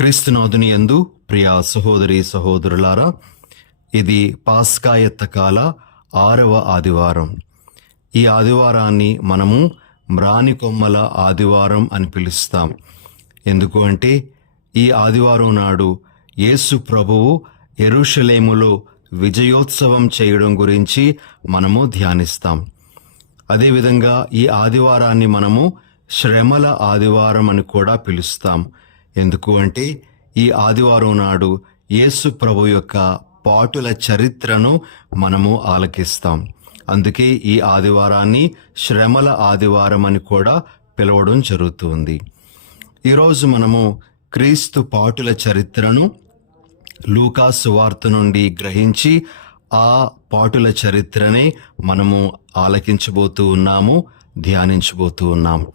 క్రీస్తునాథుని యందు ప్రియ సహోదరి సహోదరులారా, ఇది పాస్కాయత్త కాల 6వ ఆదివారం. ఈ ఆదివారాన్ని మనము మ్రాని కొమ్మల ఆదివారం అని పిలుస్తాం. ఎందుకు అంటే ఈ ఆదివారం నాడు యేసు ప్రభువు యెరూషలేములో విజయోత్సవం చేయడం గురించి మనము ధ్యానిస్తాం. అదేవిధంగా ఈ ఆదివారాన్ని మనము శ్రమల ఆదివారం అని కూడా పిలుస్తాం. ఎందుకు అంటే ఈ ఆదివారం నాడు యేసు ప్రభు యొక్క పాటుల చరిత్రను మనము ఆలకిస్తాం. అందుకే ఈ ఆదివారాన్ని శ్రమల ఆదివారం అని కూడా పిలవడం జరుగుతుంది. ఈరోజు మనము క్రీస్తు పాటుల చరిత్రను లూకా సువార్త నుండి గ్రహించి ఆ పాటుల చరిత్రనే మనము ఆలకించబోతూ ఉన్నాము, ధ్యానించబోతూ ఉన్నాము.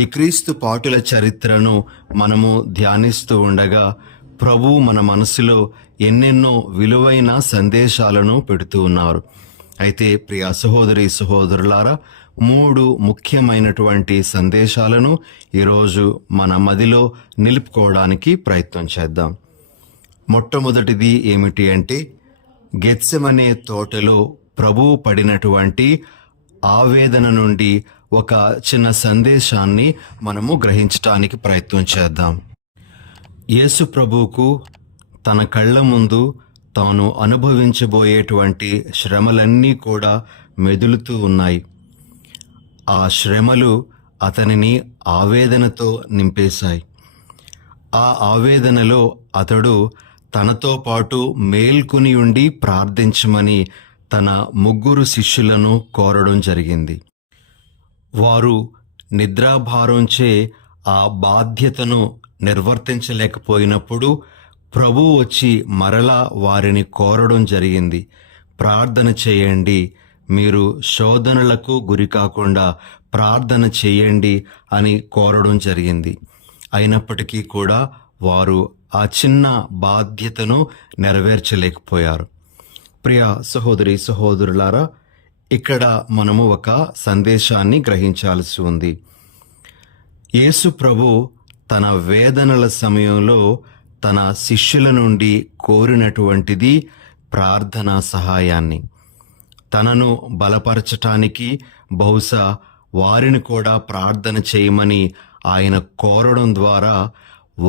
ఈ క్రీస్తు పాటుల చరిత్రను మనము ధ్యానిస్తూ ఉండగా ప్రభు మన మనసులో ఎన్నెన్నో విలువైన సందేశాలను పెడుతూ ఉన్నారు. అయితే ప్రియ సహోదరి సహోదరులారా, 3 ముఖ్యమైనటువంటి సందేశాలను ఈరోజు మన మదిలో నిలుపుకోవడానికి ప్రయత్నం చేద్దాం. మొట్టమొదటిది ఏమిటి అంటే, గెత్సెమనే తోటలో ప్రభువు పడినటువంటి ఆవేదన నుండి ఒక చిన్న సందేశాన్ని మనము గ్రహించటానికి ప్రయత్నం చేద్దాం. యేసు ప్రభువుకు తన కళ్ళ ముందు తాను అనుభవించబోయేటువంటి శ్రమలన్నీ కూడా మెదులుతూ ఉన్నాయి. ఆ శ్రమలు అతనిని ఆవేదనతో నింపేశాయి. ఆ ఆవేదనలో అతడు తనతో పాటు మేల్కొని ఉండి ప్రార్థించమని తన 3 శిష్యులను కోరడం జరిగింది. వారు నిద్రాభారంచే ఆ బాధ్యతను నిర్వర్తించలేకపోయినప్పుడు ప్రభువు వచ్చి మరలా వారిని కోరడం జరిగింది. ప్రార్థన చేయండి, మీరు శోధనలకు గురి కాకుండా ప్రార్థన చేయండి అని కోరడం జరిగింది. అయినప్పటికీ కూడా వారు ఆ చిన్న బాధ్యతను నెరవేర్చలేకపోయారు. ప్రియ సహోదరి సహోదరులారా, ఇక్కడ మనము ఒక సందేశాన్ని గ్రహించాల్సి ఉంది. యేసు ప్రభు తన వేదనల సమయంలో తన శిష్యుల నుండి కోరినటువంటిది ప్రార్థనా సహాయాన్ని. తనను బలపరచటానికి బహుశా వారిని కూడా ప్రార్థన చేయమని ఆయన కోరడం ద్వారా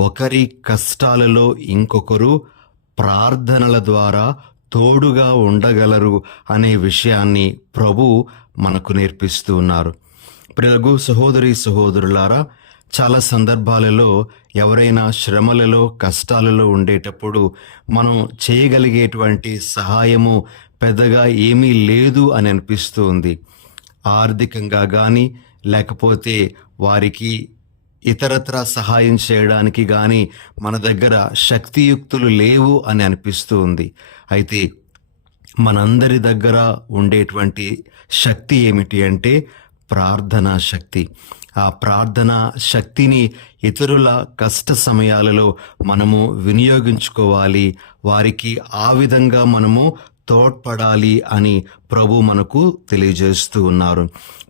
ఒకరి కష్టాలలో ఇంకొకరు ప్రార్థనల ద్వారా తోడుగా ఉండగలరు అనే విషయాన్ని ప్రభు మనకు నేర్పిస్తూ ఉన్నారు. ప్రియగు సహోదరి సహోదరులారా, చాలా సందర్భాలలో ఎవరైనా శ్రమలలో కష్టాలలో ఉండేటప్పుడు మనం చేయగలిగేటువంటి సహాయము పెద్దగా ఏమీ లేదు అని అనిపిస్తూ ఉంది. ఆర్థికంగా కానీ లేకపోతే వారికి ఇతరత్రా సహాయం చేయడానికి కానీ మన దగ్గర శక్తియుక్తులు లేవు అని అనిపిస్తూ ఉంది. అయితే మనందరి దగ్గర ఉండేటువంటి శక్తి ఏమిటి అంటే ప్రార్థనా శక్తి. ఆ ప్రార్థనా శక్తిని ఇతరుల కష్ట సమయాలలో మనము వినియోగించుకోవాలి, వారికి ఆ విధంగా మనము తోడ్పడాలి అని ప్రభు మనకు తెలియజేస్తూ ఉన్నారు.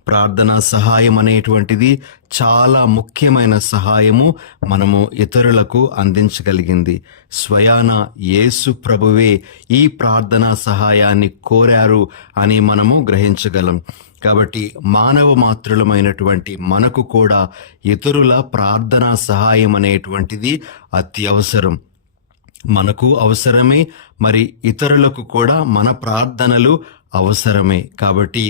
ప్రార్థనా సహాయం అనేటువంటిది చాలా ముఖ్యమైన సహాయము మనము ఇతరులకు అందించగలిగింది. స్వయాన యేసు ప్రభువే ఈ ప్రార్థనా సహాయాన్ని కోరారు అని మనము గ్రహించగలం. కాబట్టి మానవ మాత్రులమైనటువంటి మనకు కూడా ఇతరుల ప్రార్థనా సహాయం అనేటువంటిది అత్యవసరం. మనకు అవసరమే, మరి ఇతరులకు కూడా మన ప్రార్థనలు అవసరమే. కాబట్టి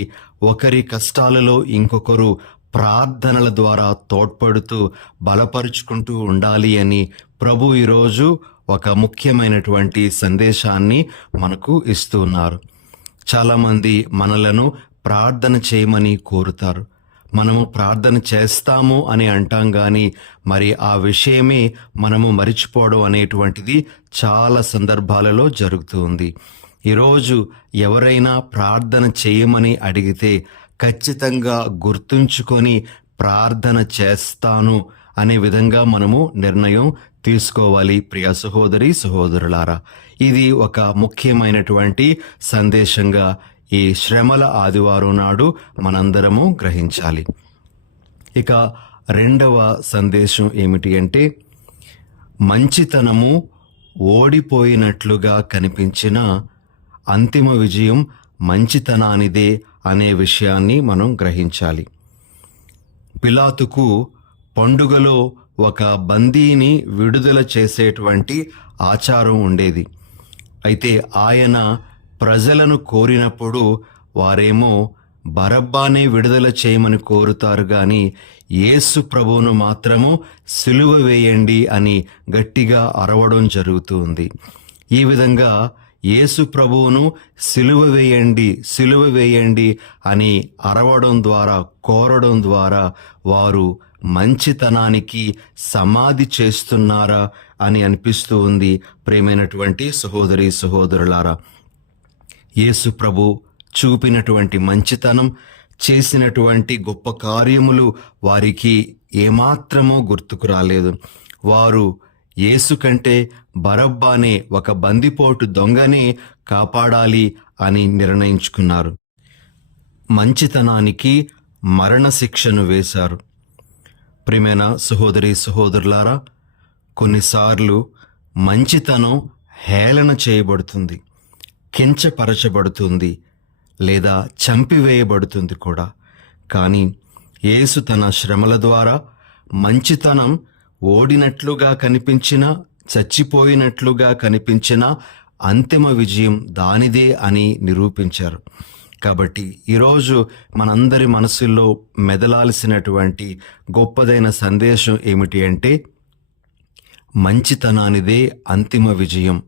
ఒకరి కష్టాలలో ఇంకొకరు ప్రార్థనల ద్వారా తోడ్పడుతూ బలపరుచుకుంటూ ఉండాలి అని ప్రభు ఈరోజు ఒక ముఖ్యమైనటువంటి సందేశాన్ని మనకు ఇస్తూ ఉన్నారు. చాలామంది మనలను ప్రార్థన చేయమని కోరుతారు. మనము ప్రార్థన చేస్తాము అని అంటాం కానీ మరి ఆ విషయమే మనము మరిచిపోవడం అనేటువంటిది చాలా సందర్భాలలో జరుగుతూ ఉంది. ఈరోజు ఎవరైనా ప్రార్థన చేయమని అడిగితే ఖచ్చితంగా గుర్తుంచుకొని ప్రార్థన చేస్తాను అనే విధంగా మనము నిర్ణయం తీసుకోవాలి. ప్రియ సహోదరి సహోదరులారా, ఇది ఒక ముఖ్యమైనటువంటి సందేశంగా ఈ శ్రమల ఆదివారం నాడు మనందరము గ్రహించాలి. ఇక రెండవ సందేశం ఏమిటి అంటే, మంచితనము ఓడిపోయినట్లుగా కనిపించిన అంతిమ విజయం మంచితనానిదే అనే విషయాన్ని మనం గ్రహించాలి. పిలాతుకు పండుగలో ఒక బందీని విడుదల చేసేటువంటి ఆచారం ఉండేది. అయితే ఆయన ప్రజలను కోరినప్పుడు వారేమో బరబ్బానే విడుదల చేయమని కోరుతారు గాని యేసు ప్రభువును మాత్రము సిలువ వేయండి అని గట్టిగా అరవడం జరుగుతుంది. ఈ విధంగా యేసు ప్రభువును సిలువ వేయండి, సిలువ వేయండి అని అరవడం ద్వారా, కోరడం ద్వారా వారు మంచితనానికి సమాధి చేస్తున్నారా అని అనిపిస్తూ ఉంది. ప్రియమైనటువంటి సహోదరి సహోదరులారా, యేసు ప్రభు చూపినటువంటి మంచితనం, చేసినటువంటి గొప్ప కార్యములు వారికి ఏమాత్రమూ గుర్తుకు రాలేదు. వారు యేసు కంటే బరబ్బానే, ఒక బందిపోటు దొంగనే కాపాడాలి అని నిర్ణయించుకున్నారు. మంచితనానికి మరణశిక్షను వేశారు. ప్రియమైన సహోదరి సహోదరులారా, కొన్నిసార్లు మంచితనం హేళన చేయబడుతుంది, కించపరచబడుతుంది, లేదా చంపివేయబడుతుంది కూడా. కానీ యేసు తన శ్రమల ద్వారా మంచితనం ఓడినట్లుగా కనిపించిన, చచ్చిపోయినట్లుగా కనిపించిన అంతిమ విజయం దానిదే అని నిరూపించారు. కాబట్టి ఈరోజు మనందరి మనసుల్లో మెదలాల్సినటువంటి గొప్పదైన సందేశం ఏమిటి అంటే, మంచితనానిదే అంతిమ విజయం.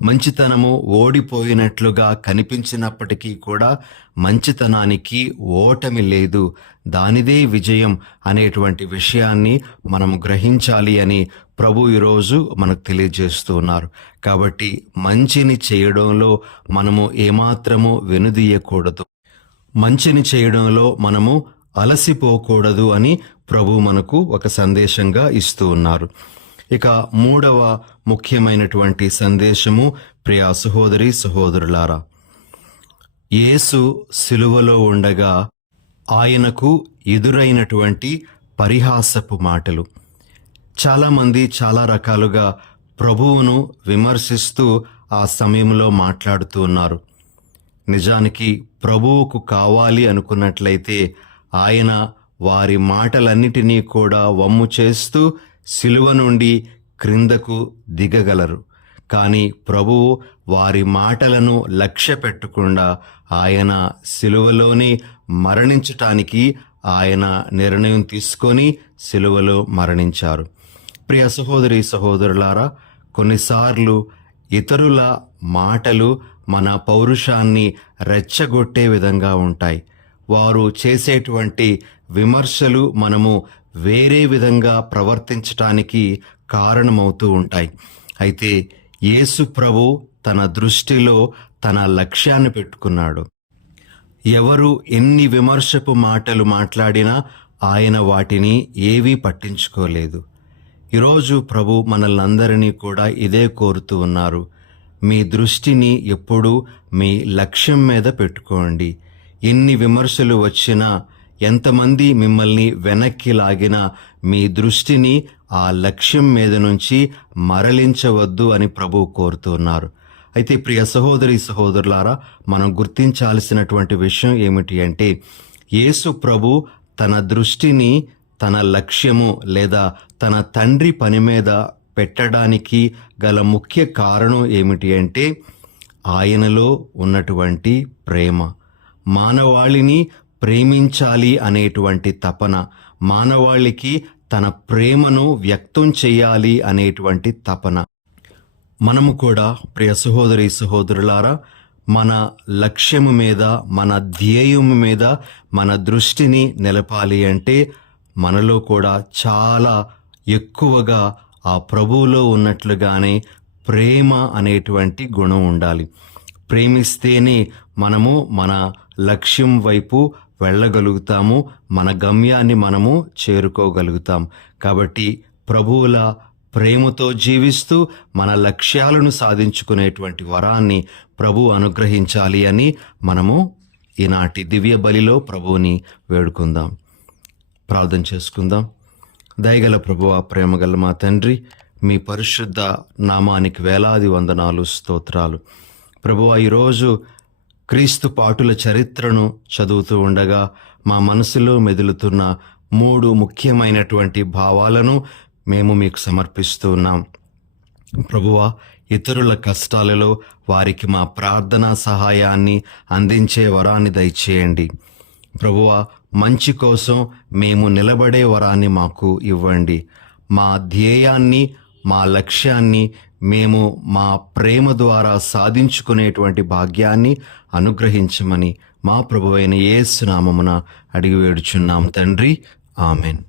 మంచితనము ఓడిపోయినట్లుగా కనిపించినప్పటికీ కూడా మంచితనానికి ఓటమి లేదు, దానిదే విజయం అనేటువంటి విషయాన్ని మనము గ్రహించాలి అని ప్రభు ఈరోజు మనకు తెలియజేస్తూ ఉన్నారు. కాబట్టి మంచిని చేయడంలో మనము ఏమాత్రము వెనుదీయకూడదు, మంచిని చేయడంలో మనము అలసిపోకూడదు అని ప్రభు మనకు ఒక సందేశంగా ఇస్తూ ఉన్నారు. ఇక మూడవ ముఖ్యమైనటువంటి సందేశము, ప్రియ సహోదరి సహోదరులారా, యేసు సిలువలో ఉండగా ఆయనకు ఎదురైనటువంటి పరిహాసపు మాటలు. చాలామంది చాలా రకాలుగా ప్రభువును విమర్శిస్తూ ఆ సమయంలో మాట్లాడుతూ ఉన్నారు. నిజానికి ప్రభువుకు కావాలి అనుకున్నట్లయితే ఆయన వారి మాటలన్నిటినీ కూడా వమ్ము చేస్తూ సిలువ నుండి క్రిందకు దిగగలరు. కానీ ప్రభువు వారి మాటలను లక్ష్య పెట్టకుండా ఆయన సిలువలోనే మరణించటానికి ఆయన నిర్ణయం తీసుకొని సిలువలో మరణించారు. ప్రియ సహోదరి సహోదరులారా, కొన్నిసార్లు ఇతరుల మాటలు మన పౌరుషాన్ని రెచ్చగొట్టే విధంగా ఉంటాయి. వారు చేసేటువంటి విమర్శలు మనము వేరే విధంగా ప్రవర్తించటానికి కారణమవుతూ ఉంటాయి. అయితే యేసు ప్రభు తన దృష్టిలో తన లక్ష్యాన్ని పెట్టుకున్నాడు. ఎవరు ఎన్ని విమర్శపు మాటలు మాట్లాడినా ఆయన వాటిని ఏవీ పట్టించుకోలేదు. ఈరోజు ప్రభు మనల్నందరినీ కూడా ఇదే కోరుతూ ఉన్నారు. మీ దృష్టిని ఎప్పుడూ మీ లక్ష్యం మీద పెట్టుకోండి. ఎన్ని విమర్శలు వచ్చినా, ఎంతమంది మిమ్మల్ని వెనక్కి లాగినా మీ దృష్టిని ఆ లక్ష్యం మీద నుంచి మరలించవద్దు అని ప్రభు కోరుతున్నారు. అయితే ప్రియ సహోదరి సహోదరులారా, మనం గుర్తించాల్సినటువంటి విషయం ఏమిటి అంటే, యేసు ప్రభు తన దృష్టిని తన లక్ష్యము లేదా తన తండ్రి పని మీద పెట్టడానికి గల ముఖ్య కారణం ఏమిటి అంటే, ఆయనలో ఉన్నటువంటి ప్రేమ, మానవాళిని ప్రేమించాలి అనేటువంటి తపన, మానవాళికి తన ప్రేమను వ్యక్తం చేయాలి అనేటువంటి తపన. మనము కూడా ప్రియ సహోదరి సహోదరులారా, మన లక్ష్యము మీద, మన ధ్యేయము మీద మన దృష్టిని నిలపాలి అంటే మనలో కూడా చాలా ఎక్కువగా ఆ ప్రభువులో ఉన్నట్లుగానే ప్రేమ అనేటువంటి గుణం ఉండాలి. ప్రేమిస్తేనే మనము మన లక్ష్యం వైపు వెళ్ళగలుగుతాము, మన గమ్యాన్ని మనము చేరుకోగలుగుతాం. కాబట్టి ప్రభువుల ప్రేమతో జీవిస్తూ మన లక్ష్యాలను సాధించుకునేటువంటి వరాన్ని ప్రభు అనుగ్రహించాలి అని మనము ఈనాటి దివ్య బలిలో ప్రభువుని వేడుకుందాం. ప్రార్థన చేసుకుందాం. దయగల ప్రభువా, ప్రేమగల మా తండ్రి, మీ పరిశుద్ధ నామానికి వేలాది వందనాలు, స్తోత్రాలు. ప్రభువా, ఈరోజు క్రీస్తు పాటుల చరిత్రను చదువుతూ ఉండగా మా మనసులో మెదులుతున్న 3 ముఖ్యమైనటువంటి భావాలను మేము మీకు సమర్పిస్తూ ఉన్నాం. ప్రభువా, ఇతరుల కష్టాలలో వారికి మా ప్రార్థనా సహాయాన్ని అందించే వరాన్ని దయచేయండి. ప్రభువా, మంచి కోసం మేము నిలబడే వరాన్ని మాకు ఇవ్వండి. మా ధ్యేయాన్ని, మా లక్ష్యాన్ని మేము మా ప్రేమ ద్వారా సాధించుకునేటువంటి భాగ్యాన్ని అనుగ్రహించమని మా ప్రభువైన యేసు నామమున అడిగి వేడుచున్నాం తండ్రి. ఆమెన్.